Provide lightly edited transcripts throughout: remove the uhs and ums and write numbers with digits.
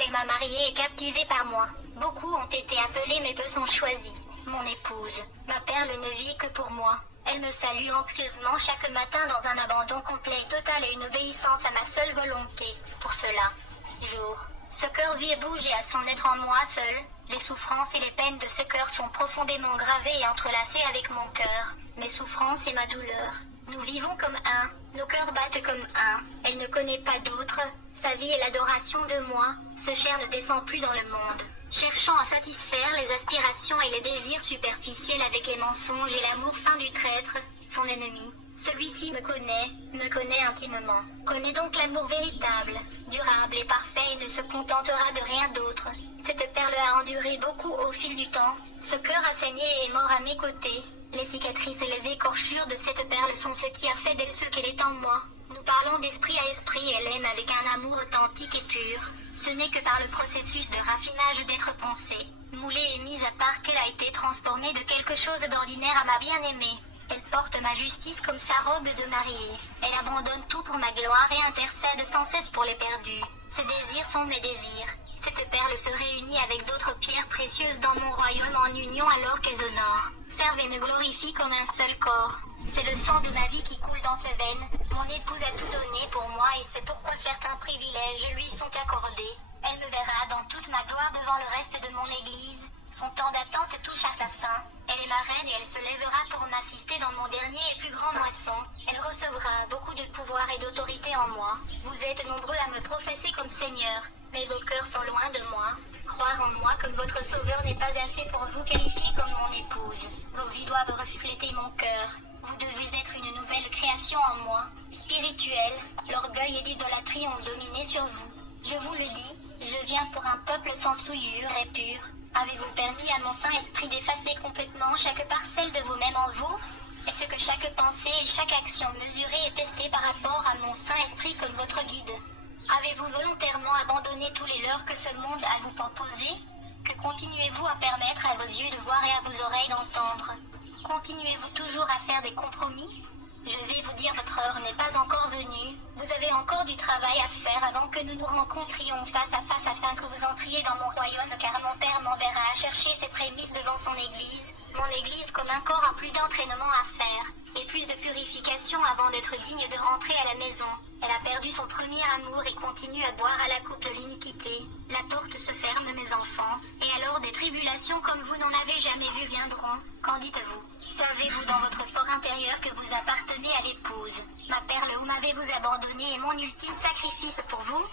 Et ma mariée est captivée par moi. Beaucoup ont été appelés mais peu sont choisis. Mon épouse, ma perle ne vit que pour moi. Elle me salue anxieusement chaque matin dans un abandon complet et total et une obéissance à ma seule volonté. Pour cela, jour, ce cœur vit et bouge et a son être en moi seul. Les souffrances et les peines de ce cœur sont profondément gravées et entrelacées avec mon cœur. Mes souffrances et ma douleur. Nous vivons comme un, nos cœurs battent comme un. Elle ne connaît pas d'autre. Sa vie est l'adoration de moi. Ce cher ne descend plus dans le monde, cherchant à satisfaire les aspirations et les désirs superficiels avec les mensonges et l'amour fin du traître, son ennemi. Celui-ci me connaît intimement, connaît donc l'amour véritable, durable et parfait et ne se contentera de rien d'autre. Cette perle a enduré beaucoup au fil du temps, ce cœur a saigné et est mort à mes côtés. Les cicatrices et les écorchures de cette perle sont ce qui a fait d'elle ce qu'elle est en moi. Nous parlons d'esprit à esprit, elle aime avec un amour authentique et pur. Ce n'est que par le processus de raffinage d'être pensée, moulée et mise à part qu'elle a été transformée de quelque chose d'ordinaire à ma bien-aimée. Elle porte ma justice comme sa robe de mariée. Elle abandonne tout pour ma gloire et intercède sans cesse pour les perdus. Ses désirs sont mes désirs. Cette perle se réunit avec d'autres pierres précieuses dans mon royaume en union alors qu'elles honorent, servent et me glorifient comme un seul corps. C'est le sang de ma vie qui coule dans ses veines. Mon épouse a tout donné pour moi et c'est pourquoi certains privilèges lui sont accordés. Elle me verra dans toute ma gloire devant le reste de mon église. Son temps d'attente touche à sa fin. Elle est ma reine et elle se lèvera pour m'assister dans mon dernier et plus grand moisson. Elle recevra beaucoup de pouvoir et d'autorité en moi. Vous êtes nombreux à me professer comme Seigneur, mais vos cœurs sont loin de moi. Croire en moi comme votre sauveur n'est pas assez pour vous qualifier comme mon épouse. Vos vies doivent refléter mon cœur. Vous devez être une nouvelle création en moi, spirituelle. L'orgueil et l'idolâtrie ont dominé sur vous. Je vous le dis, je viens pour un peuple sans souillure et pur. Avez-vous permis à mon Saint-Esprit d'effacer complètement chaque parcelle de vous-même en vous? Est-ce que chaque pensée et chaque action mesurée est testée par rapport à mon Saint-Esprit comme votre guide? Avez-vous volontairement abandonné tous les leurres que ce monde a vous proposé? Que continuez-vous à permettre à vos yeux de voir et à vos oreilles d'entendre? Continuez-vous toujours à faire des compromis? Je vais vous dire, votre heure n'est pas encore venue. Vous avez encore du travail à faire avant que nous nous rencontrions face à face afin que vous entriez dans mon royaume, car mon Père m'enverra chercher ses prémices devant son Église. Mon Église comme un corps a plus d'entraînement à faire, et plus de purification avant d'être digne de rentrer à la maison. Elle a perdu son premier amour et continue à boire à la coupe de l'iniquité. La porte se ferme, mes enfants, et alors des tribulations comme vous n'en avez jamais vu viendront. Qu'en dites-vous? Savez-vous dans votre fort intérieur que vous appartenez à l'épouse? Ma perle, où m'avez-vous abandonné est mon ultime sacrifice pour vous?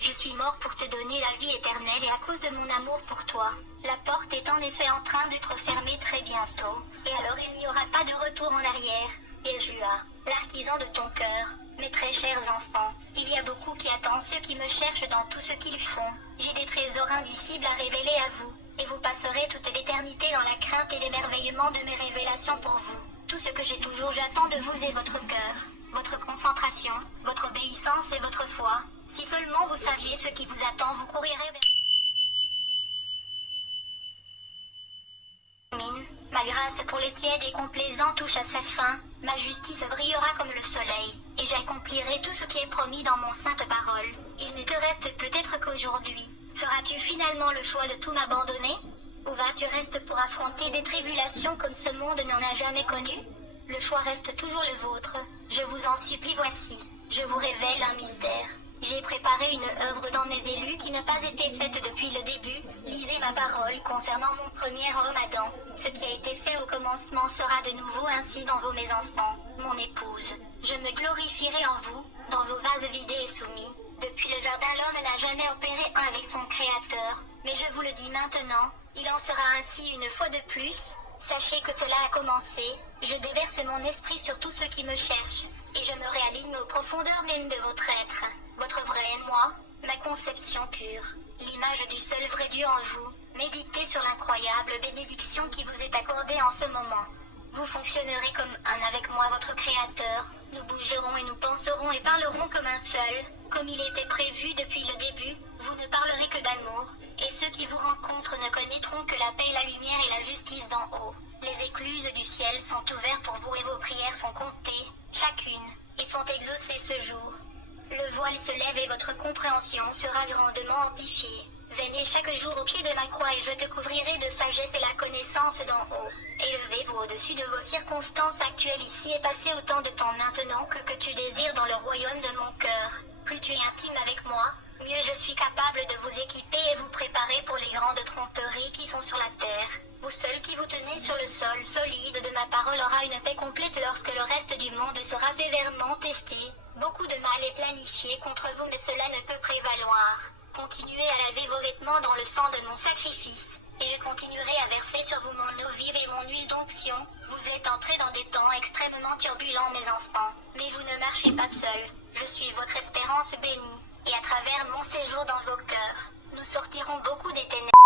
Je suis mort pour te donner la vie éternelle et à cause de mon amour pour toi. La porte est en effet en train d'être fermée très bientôt, et alors il n'y aura pas de retour en arrière. Yeshua, l'artisan de ton cœur, mes très chers enfants, il y a beaucoup qui attendent ceux qui me cherchent dans tout ce qu'ils font. J'ai des trésors indicibles à révéler à vous, et vous passerez toute l'éternité dans la crainte et l'émerveillement de mes révélations pour vous. Tout ce que j'attends de vous est votre cœur, votre concentration, votre obéissance et votre foi. Si seulement vous saviez ce qui vous attend, vous courirez vers... Ma grâce pour les tièdes et complaisants touche à sa fin, ma justice brillera comme le soleil, et j'accomplirai tout ce qui est promis dans mon sainte parole. Il ne te reste peut-être qu'aujourd'hui. Feras-tu finalement le choix de tout m'abandonner? Ou vas-tu rester pour affronter des tribulations comme ce monde n'en a jamais connu? Le choix reste toujours le vôtre. Je vous en supplie, voici. Je vous révèle un mystère. J'ai préparé une œuvre dans mes élus qui n'a pas été faite depuis le début. Lisez ma parole concernant mon premier homme Adam. Ce qui a été fait au commencement sera de nouveau ainsi dans vos mes enfants, mon épouse. Je me glorifierai en vous, dans vos vases vidés et soumis. Depuis le jardin, l'homme n'a jamais opéré un avec son Créateur. Mais je vous le dis maintenant, il en sera ainsi une fois de plus. Sachez que cela a commencé. Je déverse mon esprit sur tous ceux qui me cherchent, et je me réaligne aux profondeurs même de votre être. Votre vrai moi, ma conception pure, l'image du seul vrai Dieu en vous. Méditez sur l'incroyable bénédiction qui vous est accordée en ce moment. Vous fonctionnerez comme un avec moi, votre Créateur. Nous bougerons et nous penserons et parlerons comme un seul, comme il était prévu depuis le début. Vous ne parlerez que d'amour, et ceux qui vous rencontrent ne connaîtront que la paix, la lumière et la justice d'en haut. Les écluses du ciel sont ouvertes pour vous et vos prières sont comptées, chacune, et sont exaucées ce jour. Le voile se lève et votre compréhension sera grandement amplifiée. Venez chaque jour au pied de ma croix et je te couvrirai de sagesse et la connaissance d'en haut. Élevez-vous au-dessus de vos circonstances actuelles ici et passez autant de temps maintenant que tu désires dans le royaume de mon cœur. Plus tu es intime avec moi, mieux je suis capable de vous équiper et vous préparer pour les grandes tromperies qui sont sur la terre. Vous seul qui vous tenez sur le sol solide de ma parole aura une paix complète lorsque le reste du monde sera sévèrement testé. Beaucoup de mal est planifié contre vous mais cela ne peut prévaloir. Continuez à laver vos vêtements dans le sang de mon sacrifice, et je continuerai à verser sur vous mon eau vive et mon huile d'onction. Vous êtes entrés dans des temps extrêmement turbulents mes enfants, mais vous ne marchez pas seuls. Je suis votre espérance bénie, et à travers mon séjour dans vos cœurs, nous sortirons beaucoup des ténèbres.